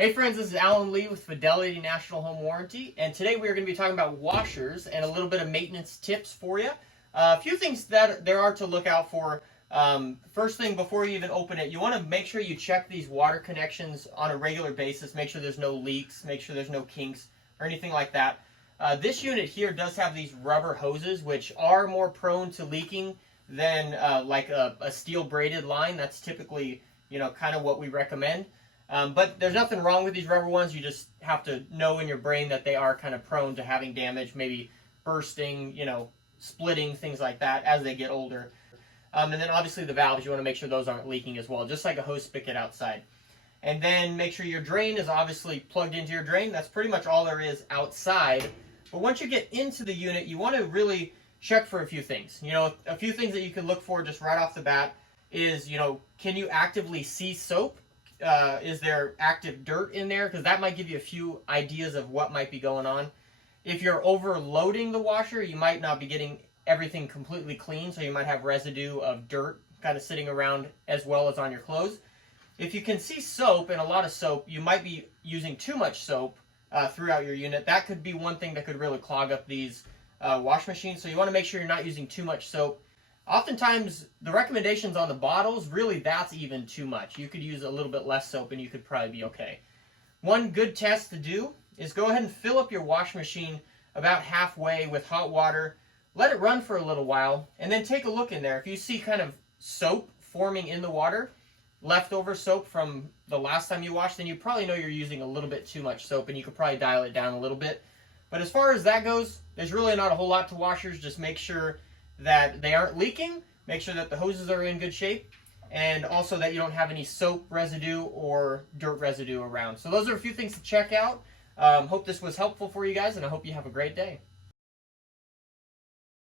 Hey friends, this is Allen Lee with Fidelity National Home Warranty, and today we are going to be talking about washers and a little bit of maintenance tips for you. A few things that there are to look out for. First thing, before you even open it, you want to make sure you check these water connections on a regular basis. Make sure there's no leaks, make sure there's no kinks or anything like that. This unit here does have these rubber hoses, which are more prone to leaking than like a steel braided line. That's typically, kind of what we recommend. But there's nothing wrong with these rubber ones. You just have to know in your brain that they are kind of prone to having damage, maybe bursting, splitting, things like that as they get older. And then obviously the valves, you want to make sure those aren't leaking as well, just like a hose spigot outside. And then make sure your drain is obviously plugged into your drain. That's pretty much all there is outside. But once you get into the unit, you want to really check for a few things. A few things that you can look for just right off the bat is, can you actively see soap? Is there active dirt in there? Because that might give you a few ideas of what might be going on. If you're overloading the washer, you might not be getting everything completely clean, so you might have residue of dirt kind of sitting around as well as on your clothes. If you can see soap, and a lot of soap, you might be using too much soap throughout your unit. That could be one thing that could really clog up these wash machines, so you want to make sure you're not using too much soap. Oftentimes, the recommendations on the bottles, really that's even too much. You could use a little bit less soap and you could probably be okay. One good test to do is go ahead and fill up your wash machine about halfway with hot water. Let it run for a little while, and then take a look in there. If you see kind of soap forming in the water, leftover soap from the last time you washed, then you probably know you're using a little bit too much soap, and you could probably dial it down a little bit. But as far as that goes, there's really not a whole lot to washers. Just make sure that they aren't leaking, make sure that the hoses are in good shape, and also that you don't have any soap residue or dirt residue around. So those are a few things to check out. Hope this was helpful for you guys, and I hope you have a great day.